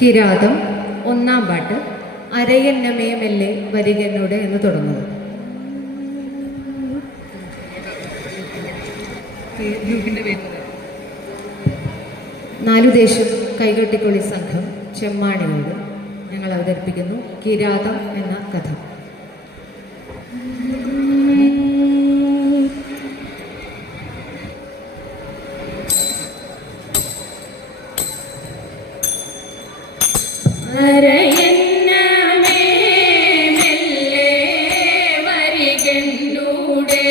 കിരാതം ഒന്നാം പാട്ട് അരയന്നമേ മെല്ലെ വരികന്നോട് എന്ന് തുടങ്ങുന്നു. നാലു ദേശം കൈകൊട്ടിക്കൊളി സംഘം ചെമ്മാണിയോട് ഞങ്ങൾ അവതരിപ്പിക്കുന്നു കിരാതം എന്ന കഥ. വരികന്നൂടെ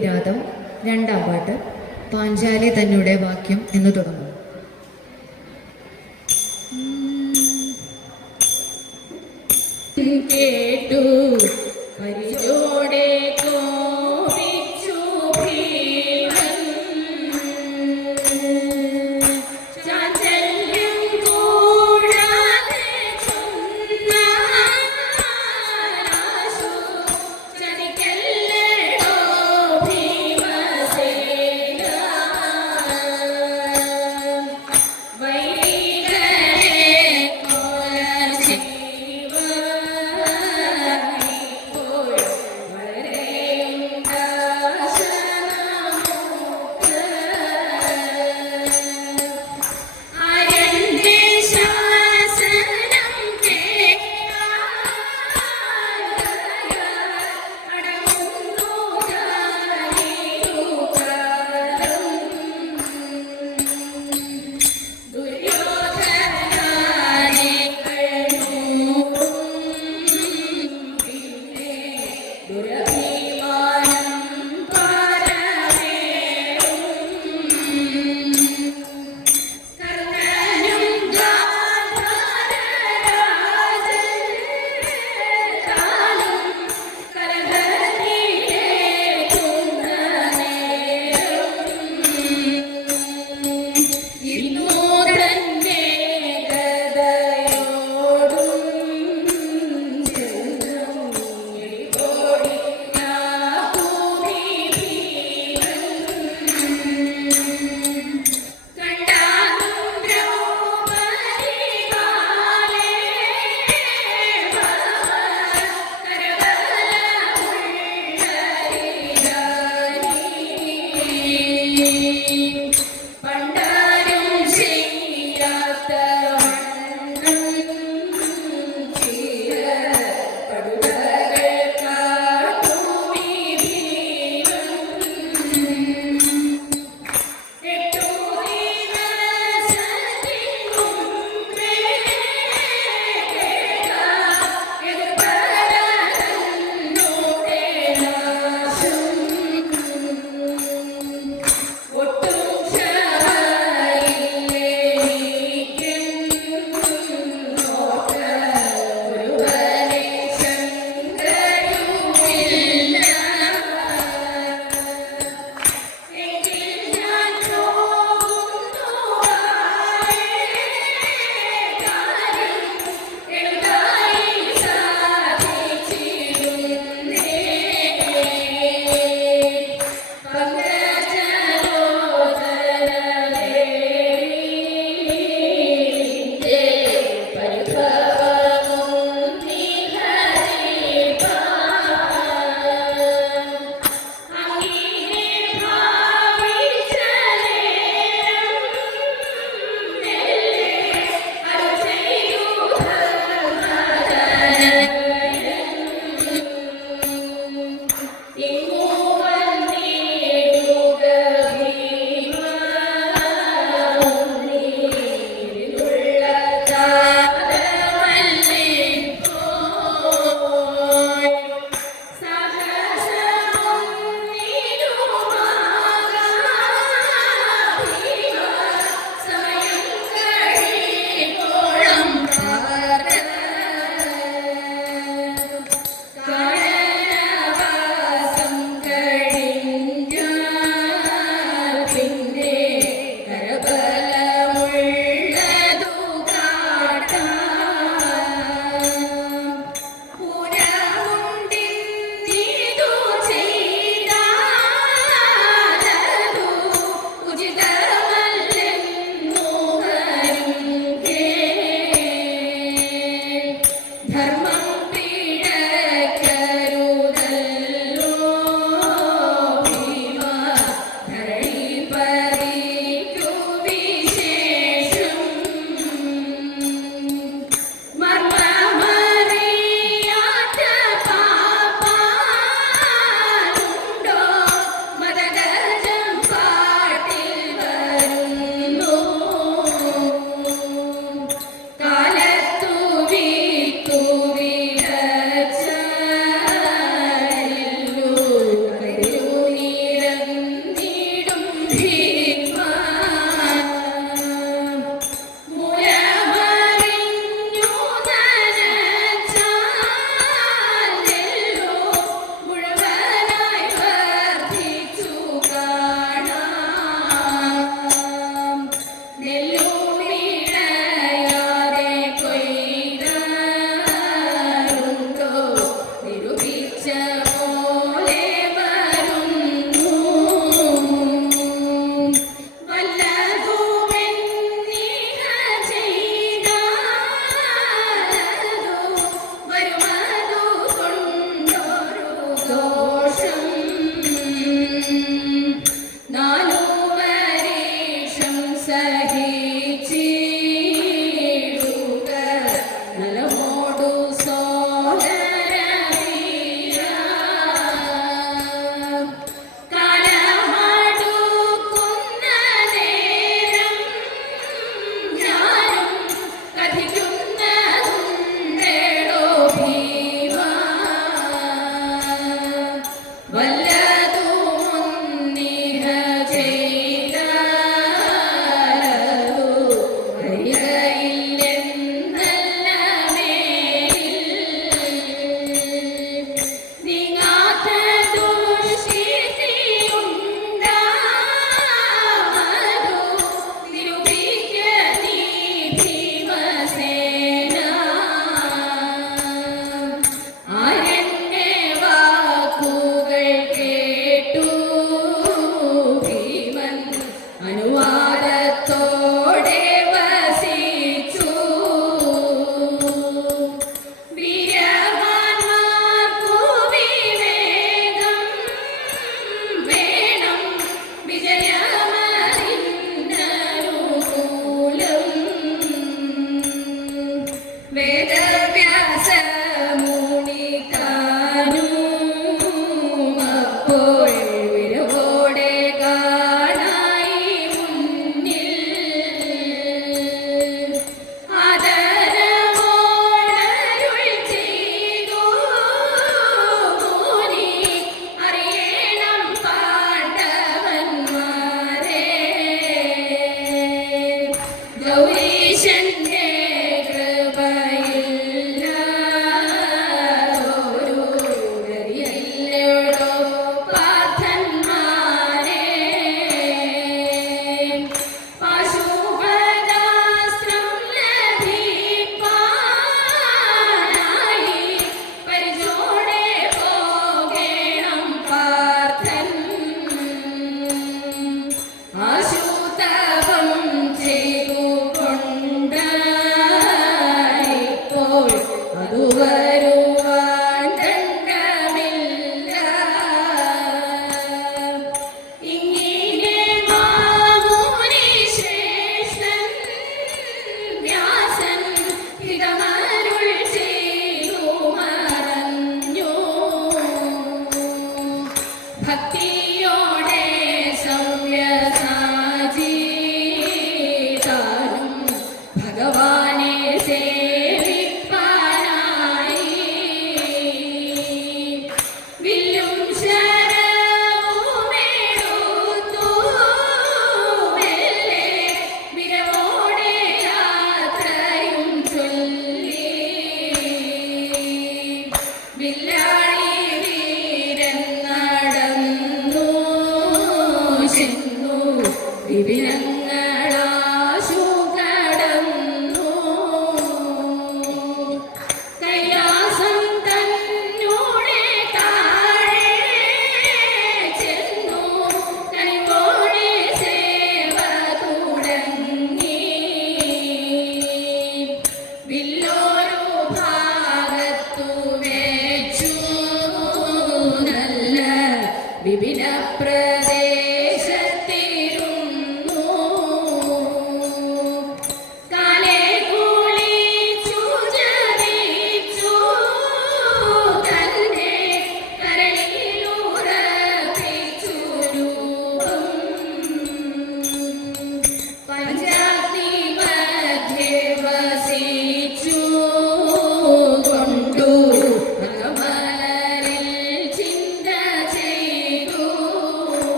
കിരാതം രണ്ടാം പാട്ട് പാഞ്ചാലി തന്നുടെ വാക്യം എന്ന് തുടങ്ങുന്നു.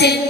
হয়েছে